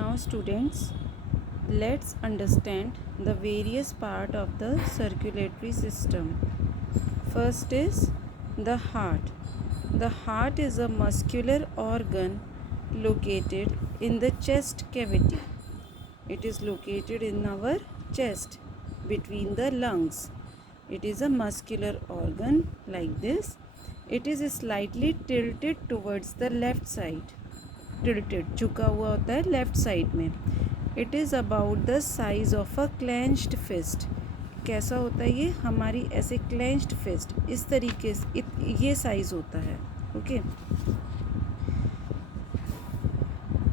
Now students, let's understand the various part of the circulatory system. First is the heart. The heart is a muscular organ located in the chest cavity. It is located in our chest between the lungs. It is a muscular organ like this. It is slightly tilted towards the left side. Tilted, झुका हुआ होता है left side में. It is about the size of a clenched fist. कैसा होता है ये? हमारी ऐसे क्लेंच्ड फिस्ट इस तरीके से ये साइज होता है. Okay,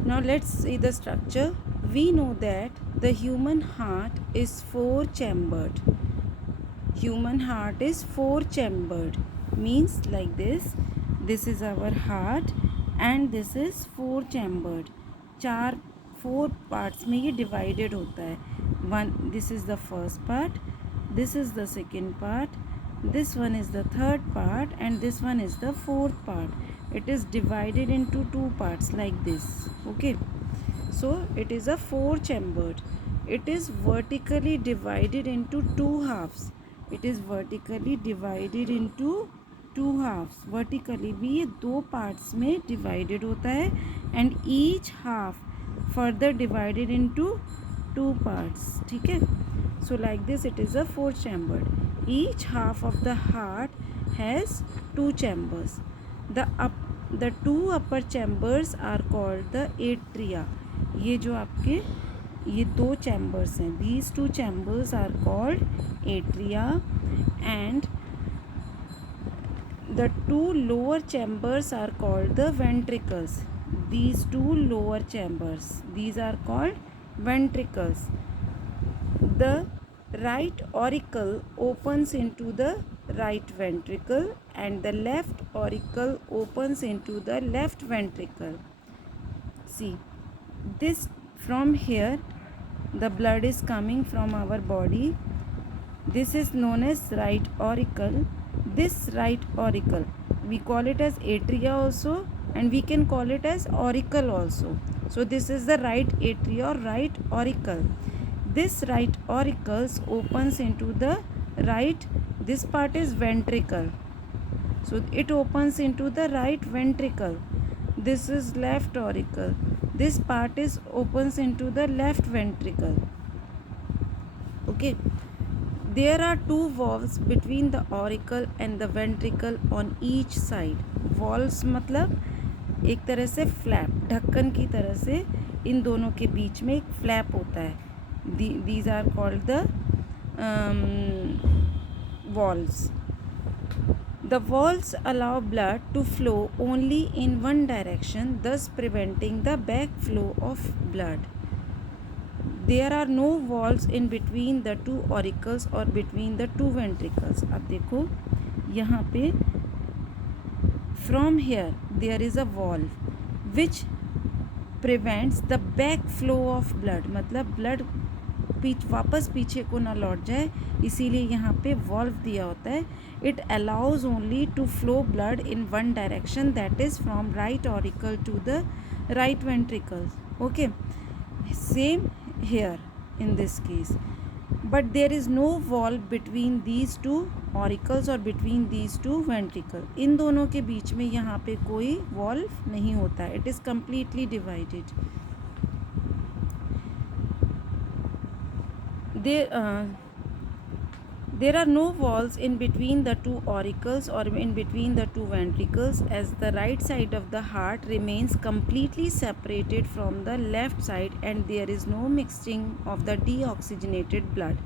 now let's see the structure. We know that the human heart is 4 chambered. Human heart is 4 chambered, means like this. This is our heart and this is 4 chambered. 4 parts में ये divided होता है. This is the first part, this is the second part, this one is the third part and this one is the fourth part. It is divided into 2 parts like this. Okay, so it is a 4 chambered. It is vertically divided into 2 halves. It is vertically divided into 2 halves. Vertically भी ये 2 parts में divided होता है and each half further divided into 2 parts. ठीक है? So like this it is a 4 chambered. Each half of the heart has 2 chambers. The 2 upper chambers are called the atria. ये जो आपके ये 2 chambers हैं. These 2 chambers are called atria and the 2 lower chambers are called the ventricles. These 2 lower chambers, these are called ventricles. The right auricle opens into the right ventricle and the left auricle opens into the left ventricle. See, this from here the blood is coming from our body. This is known as right auricle. This right auricle, we call it as atria also and we can call it as auricle also. So this is the right atria or right auricle. This right auricles opens into the right, this part is ventricle. So it opens into the right ventricle. This is left auricle. This part is opens into the left ventricle. Okay. There are 2 valves between the auricle and the ventricle on each side. Valves मतलब एक तरह से flap, ढक्कन की तरह से इन दोनों के बीच में एक फ्लैप होता है. These are called the valves. The valves allow blood to flow only in one direction, thus preventing the backflow of blood. There are no valves in between the 2 auricles or between the 2 ventricles. अब देखो यहाँ पे from here there is a valve which prevents the backflow of blood. मतलब blood वापस पीछे को ना लौट जाए, इसीलिए यहाँ पे valve दिया होता है. It allows only to flow blood in one direction, that is from right auricle to the right ventricle. Okay, same here in this case, but there is no valve between these 2 auricles or between these 2 ventricles. इन दोनों के बीच में यहाँ पे कोई valve नहीं होता है. It is completely divided. There are no valves in between the 2 auricles or in between the 2 ventricles, as the right side of the heart remains completely separated from the left side and there is no mixing of the deoxygenated blood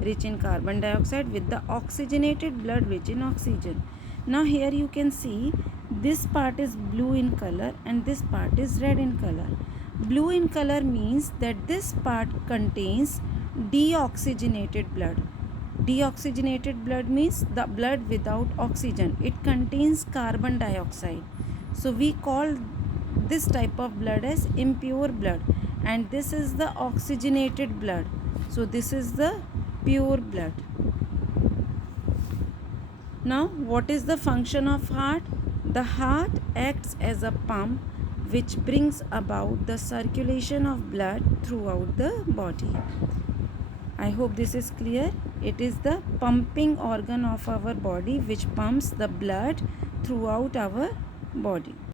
rich in carbon dioxide with the oxygenated blood rich in oxygen. Now here you can see this part is blue in color and this part is red in color. Blue in color means that this part contains deoxygenated blood. Deoxygenated blood means the blood without oxygen. It contains carbon dioxide. So we call this type of blood as impure blood, and this is the oxygenated blood. So this is the pure blood. Now what is the function of heart? The heart acts as a pump which brings about the circulation of blood throughout the body. I hope this is clear. It is the pumping organ of our body which pumps the blood throughout our body.